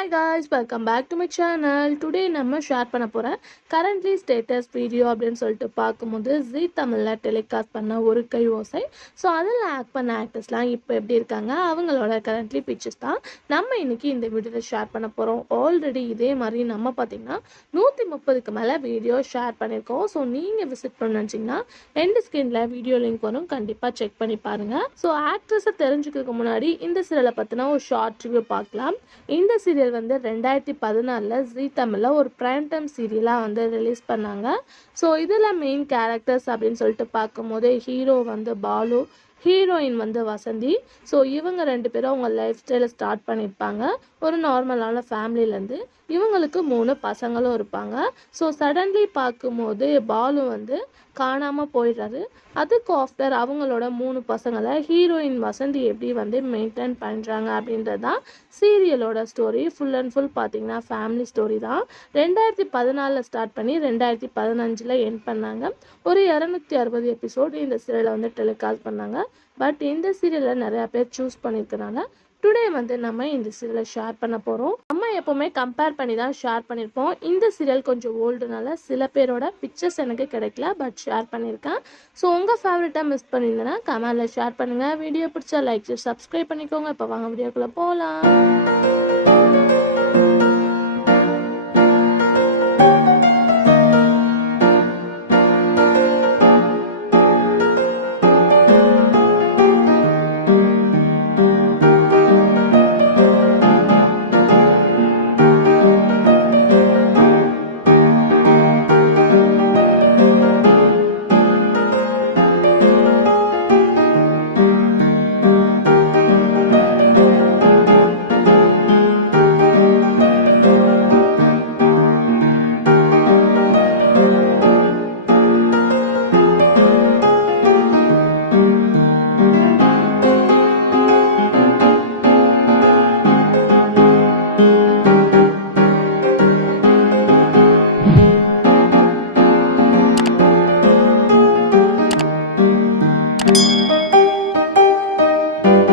Hi guys, welcome back to my channel. Today நம்ம share பண்ண போற currently status video அப்படின்னு சொல்லிட்டு பார்க்கும்போது ஜீ தமிழ்ல டெலிகாஸ்ட் பண்ண ஒரு கை ஓசை. ஸோ அதில் ஆக்ட் பண்ண ஆக்டர்ஸ்லாம் இப்போ எப்படி இருக்காங்க, அவங்களோட கரண்ட்லி பிக்சர்ஸ் தான் நம்ம இன்னைக்கு இந்த வீடியோவில் ஷேர் பண்ண போகிறோம். ஆல்ரெடி இதே மாதிரி நம்ம பார்த்தீங்கன்னா 130க்கு மேலே வீடியோ ஷேர் பண்ணியிருக்கோம். ஸோ நீங்கள் விசிட் பண்ண நினச்சிங்கன்னா எண்ட் ஸ்க்ரீனில் வீடியோ லிங்க் வரும், கண்டிப்பாக செக் பண்ணி பாருங்கள். ஸோ ஆக்ட்ரஸை தெரிஞ்சுக்கிறதுக்கு முன்னாடி இந்த சீரியலை பற்றின ஒரு ஷார்ட் ரிவ்யூ பார்க்கலாம். இந்த சீரியல் வந்து 2014 ஜீ தமிழில் ஒரு பிரைம் டைம் சீரியலாக வந்து ரிலீஸ் பண்ணாங்க. ஸோ இதில் மெயின் கேரக்டர்ஸ் அப்படின்னு சொல்லிட்டு பார்க்கும்போது ஹீரோ வந்து பாலு, ஹீரோயின் வந்து வசந்தி. ஸோ இவங்க ரெண்டு பேரும் அவங்க லைஃப் ஸ்டைலை ஸ்டார்ட் பண்ணியிருப்பாங்க ஒரு நார்மலான ஃபேமிலியிலேருந்து. இவங்களுக்கு 3 பசங்களும் இருப்பாங்க. ஸோ சடன்லி பார்க்கும்போது பாலு வந்து காணாமல் போயிடுறாரு. அதுக்கு ஆஃப்டர் அவங்களோட 3 பசங்களை ஹீரோயின் வசந்தி எப்படி வந்து மெயின்டைன் பண்ணுறாங்க அப்படின்றது தான் சீரியலோட ஸ்டோரி. ஃபுல் அண்ட் ஃபுல் பார்த்தீங்கன்னா ஃபேமிலி ஸ்டோரி தான். 2014 ஸ்டார்ட் பண்ணி 2015 எண்ட் பண்ணாங்க. ஒரு 260 எபிசோடு இந்த சீரியலை வந்து டெலிகாஸ்ட் பண்ணாங்க. பட் இந்த சீரியலில் நிறையா பேர் சூஸ் பண்ணியிருக்கனால டுடே வந்து நம்ம இந்த சீரியலை ஷேர் பண்ண போகிறோம். நம்ம எப்போவுமே கம்பேர் பண்ணி தான் ஷேர் பண்ணியிருப்போம். இந்த சீரியல் கொஞ்சம் ஓல்டுனால சில பேரோட பிக்சர்ஸ் எனக்கு கிடைக்கல, பட் ஷேர் பண்ணியிருக்கேன். ஸோ உங்கள் ஃபேவரட்டாக மிஸ் பண்ணியிருந்தேன்னா கமெண்டில் ஷேர் பண்ணுங்கள். வீடியோ பிடிச்சா லைக் சப்ஸ்கிரைப் பண்ணிக்கோங்க. இப்போ வாங்க வீடியோக்குள்ளே போகலாம்.